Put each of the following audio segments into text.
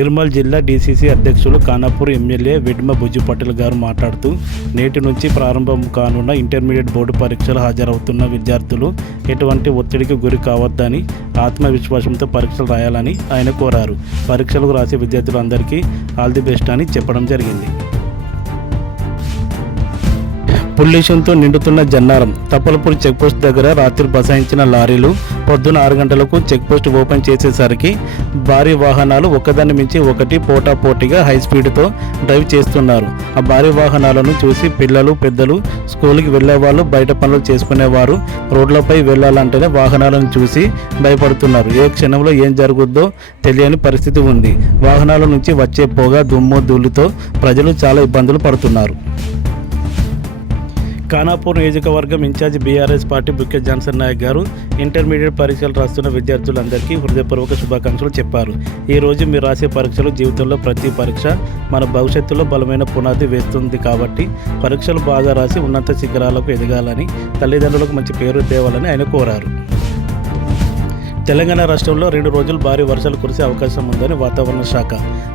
నిర్మల్ జిల్లా డీసీసీ అధ్యక్షులు ఖానాపూర్ ఎమ్మెల్యే వెడ్మ బుజ్జి పటేల్ గారు మాట్లాడుతూ నేటి నుంచి ప్రారంభం కానున్న ఇంటర్మీడియట్ బోర్డు పరీక్షలు హాజరవుతున్న విద్యార్థులు ఎటువంటి ఒత్తిడికి గురి కావద్దని ఆత్మవిశ్వాసంతో పరీక్షలు రాయాలని ఆయన కోరారు. పరీక్షలకు రాసే విద్యార్థులందరికీ ఆల్ ది బెస్ట్ అని చెప్పడం జరిగింది. పొల్యూషన్తో నిండుతున్న జన్నారం తప్పలపూడి చెక్పోస్ట్ దగ్గర రాత్రి బసాయించిన లారీలు పొద్దున 6 గంటలకు చెక్పోస్ట్ ఓపెన్ చేసేసరికి భారీ వాహనాలు ఒకదాన్ని మించి ఒకటి పోటాపోటీగా హై స్పీడ్తో డ్రైవ్ చేస్తున్నారు. ఆ భారీ వాహనాలను చూసి పిల్లలు, పెద్దలు, స్కూల్కి వెళ్ళేవాళ్ళు, బయట పనులు చేసుకునేవారు రోడ్లపై వెళ్ళాలంటేనే వాహనాలను చూసి భయపడుతున్నారు. ఏ క్షణంలో ఏం జరుగుద్దో తెలియని పరిస్థితి ఉంది. వాహనాల నుంచి వచ్చే పొగ, దుమ్ము, ధూళితో ప్రజలు చాలా ఇబ్బందులు పడుతున్నారు. ఖానాపూర్ నియోజకవర్గం incharge BRS party Bukke Johnson Naik garu intermediate పరీక్షలు రాస్తున్న విద్యార్థులందరికీ హృదయపూర్వక శుభాకాంక్షలు చెప్పారు. ఈరోజు మీరు రాసే పరీక్షలు జీవితంలో ప్రతి పరీక్ష మన భవిష్యత్తులో బలమైన పునాది వేస్తుంది కాబట్టి పరీక్షలు బాగా రాసి ఉన్నత శిఖరాలకు ఎదగాలని, తల్లిదండ్రులకు మంచి పేరు తేవాలని ఆయన కోరారు. తెలంగాణ రాష్ట్రంలో 2 రోజులు భారీ వర్షాలు కురిసే అవకాశం ఉందని వాతావరణ శాఖ,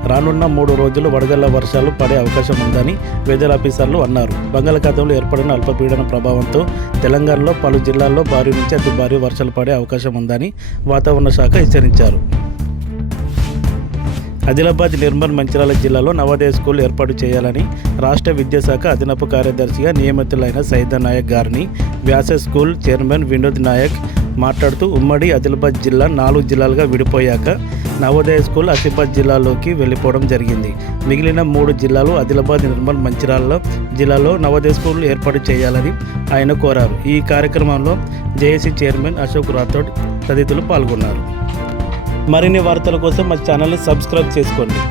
రానున్న 3 రోజులు వడగళ్ల వర్షాలు పడే అవకాశం ఉందని వెదర్ ఆఫీసర్లు అన్నారు. బంగాళాఖాతంలో ఏర్పడిన అల్పపీడన ప్రభావంతో తెలంగాణలో పలు జిల్లాల్లో భారీ నుంచి అతి భారీ వర్షాలు పడే అవకాశం ఉందని వాతావరణ శాఖ హెచ్చరించారు. ఆదిలాబాద్, నిర్మల్, మంచిర్యాల జిల్లాలో నవోదయ స్కూల్ ఏర్పాటు చేయాలని రాష్ట్ర విద్యాశాఖ అదనపు కార్యదర్శిగా నియమితులైన సైదా నాయక్ గారిని వ్యాస స్కూల్ చైర్మన్ వినోద్ నాయక్ మాట్లాడుతూ ఉమ్మడి ఆదిలాబాద్ జిల్లా 4 జిల్లాలుగా విడిపోయాక నవోదయ స్కూల్ ఆసిఫాబాద్ జిల్లాలోకి వెళ్ళిపోవడం జరిగింది. మిగిలిన 3 జిల్లాలు ఆదిలాబాద్, నిర్మల్, మంచిర్యాల జిల్లాలో నవోదయ స్కూల్ ఏర్పాటు చేయాలని ఆయన కోరారు. ఈ కార్యక్రమంలో జేఏసీ చైర్మన్ అశోక్ రాథోడ్ తదితరులు పాల్గొన్నారు. మరిన్ని వార్తల కోసం మా ఛానల్ని సబ్స్క్రైబ్ చేసుకోండి.